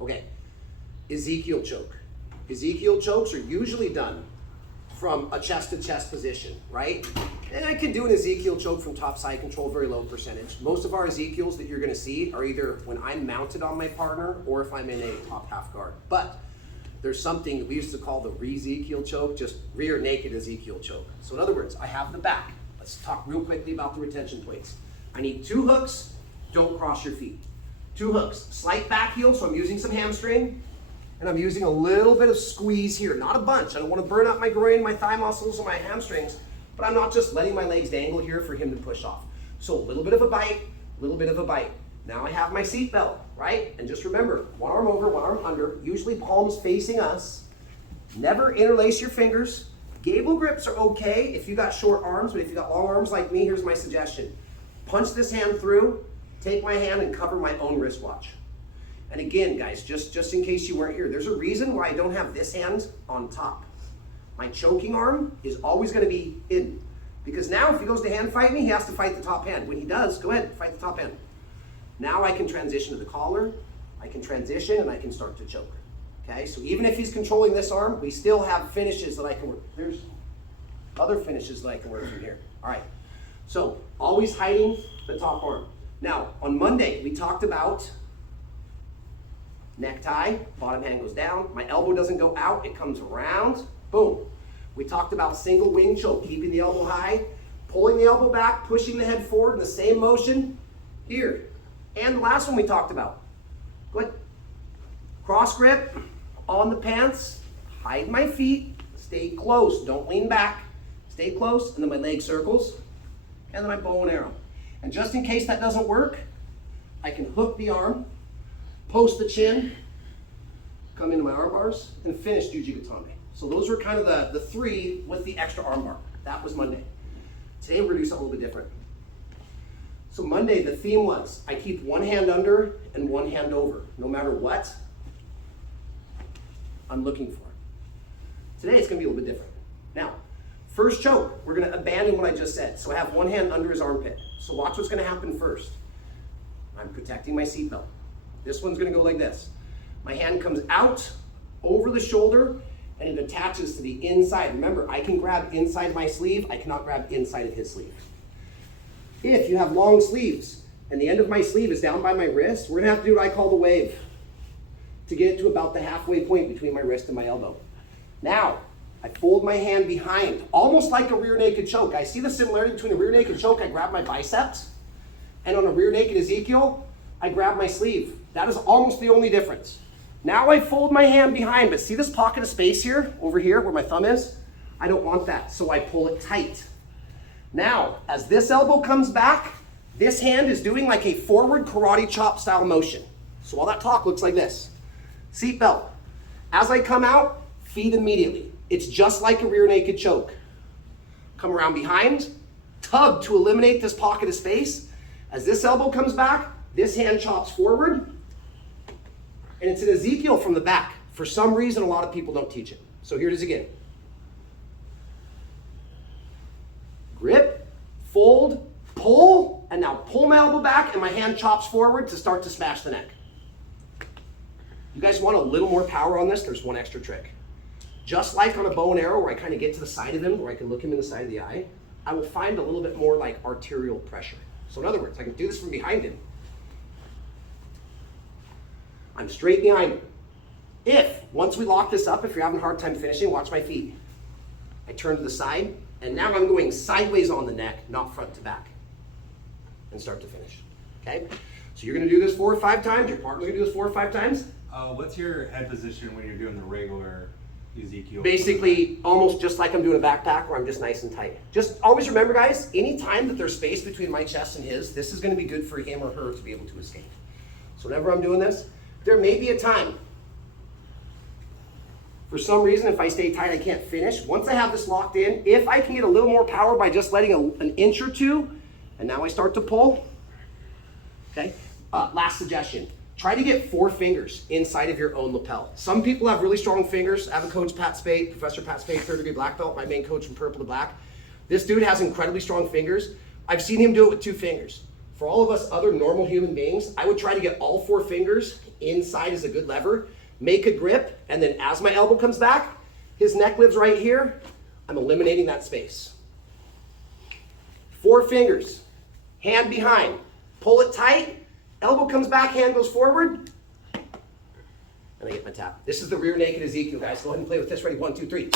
Okay, Ezekiel choke. Ezekiel chokes are usually done from a chest-to-chest position, right? And I can do an Ezekiel choke from top side control, very low percentage. Most of our Ezekiels that you're gonna see are either when I'm mounted on my partner or if I'm in a top half guard. But there's something that we used to call the re-Ezekiel choke, just rear naked Ezekiel choke. So in other words, I have the back. Let's talk real quickly about the retention points. I need 2 hooks, don't cross your feet. 2 hooks, slight back heel, so I'm using some hamstring, and I'm using a little bit of squeeze here, not a bunch. I don't want to burn up my groin, my thigh muscles, or my hamstrings, but I'm not just letting my legs dangle here for him to push off. So a little bit of a bite, a little bit of a bite. Now I have my seat belt, right? And just remember, one arm over, one arm under, usually palms facing us. Never interlace your fingers. Gable grips are okay if you got short arms, but if you got long arms like me, here's my suggestion. Punch this hand through, take my hand and cover my own wristwatch. And again, guys, just in case you weren't here, there's a reason why I don't have this hand on top. My choking arm is always going to be hidden. Because now if he goes to hand fight me, he has to fight the top hand. When he does, go ahead, fight the top hand. Now I can transition to the collar, I can transition, and I can start to choke. Okay, so even if he's controlling this arm, we still have finishes that I can work. There's other finishes that I can work from here. All right, so always hiding the top arm. Now, on Monday, we talked about necktie, bottom hand goes down, my elbow doesn't go out, it comes around, boom. We talked about single wing choke, keeping the elbow high, pulling the elbow back, pushing the head forward in the same motion, here. And the last one we talked about, go ahead. Cross grip on the pants, hide my feet, stay close, don't lean back, stay close, and then my leg circles, and then I bow and arrow. And just in case that doesn't work, I can hook the arm, post the chin, come into my arm bars, and finish Jujigatame. So those were kind of the 3 with the extra arm bar. That was Monday. Today we're gonna do something a little bit different. So Monday, the theme was, I keep one hand under and one hand over, no matter what I'm looking for. Today it's gonna be a little bit different. Now, first choke, we're gonna abandon what I just said. So I have one hand under his armpit. So watch what's gonna happen first. I'm protecting my seatbelt. This one's gonna go like this. My hand comes out over the shoulder and it attaches to the inside. Remember, I can grab inside my sleeve, I cannot grab inside of his sleeve. If you have long sleeves and the end of my sleeve is down by my wrist, we're gonna have to do what I call the wave to get it to about the halfway point between my wrist and my elbow. Now, I fold my hand behind, almost like a rear naked choke. I see the similarity between a rear naked choke, I grab my biceps, and on a rear naked Ezekiel, I grab my sleeve. That is almost the only difference. Now I fold my hand behind, but see this pocket of space here, over here where my thumb is? I don't want that, so I pull it tight. Now, as this elbow comes back, this hand is doing like a forward karate chop style motion. So all that talk looks like this. Seatbelt. As I come out, feet immediately. It's just like a rear naked choke. Come around behind, tug to eliminate this pocket of space. As this elbow comes back, this hand chops forward, and it's an Ezekiel from the back. For some reason, a lot of people don't teach it. So here it is again. Grip, fold, pull, and now pull my elbow back and my hand chops forward to start to smash the neck. You guys want a little more power on this? There's one extra trick. Just like on a bow and arrow where I kind of get to the side of him, where I can look him in the side of the eye, I will find a little bit more like arterial pressure. So in other words, I can do this from behind him. I'm straight behind him. Once we lock this up, if you're having a hard time finishing, watch my feet. I turn to the side, and now I'm going sideways on the neck, not front to back, and start to finish, okay? So you're gonna do this 4 or 5 times, your partner's gonna do this 4 or 5 times. What's your head position when you're doing the regular Ezekiel? Basically, almost just like I'm doing a backpack where I'm just nice and tight. Just always remember, guys, any time that there's space between my chest and his, this is gonna be good for him or her to be able to escape. So whenever I'm doing this, there may be a time, for some reason, if I stay tight, I can't finish. Once I have this locked in, if I can get a little more power by just letting an inch or two, and now I start to pull, okay? Last suggestion, try to get 4 fingers inside of your own lapel. Some people have really strong fingers. I have a coach, Pat Spade, Professor Pat Spade, 3rd degree black belt, my main coach from purple to black. This dude has incredibly strong fingers. I've seen him do it with 2 fingers. For all of us other normal human beings, I would try to get all 4 fingers inside is a good lever. Make a grip, and then as my elbow comes back, his neck lives right here. I'm eliminating that space. 4 fingers, hand behind. Pull it tight, elbow comes back, hand goes forward, and I get my tap. This is the rear naked Ezekiel, guys. Go ahead and play with this. Ready? 1, 2, 3.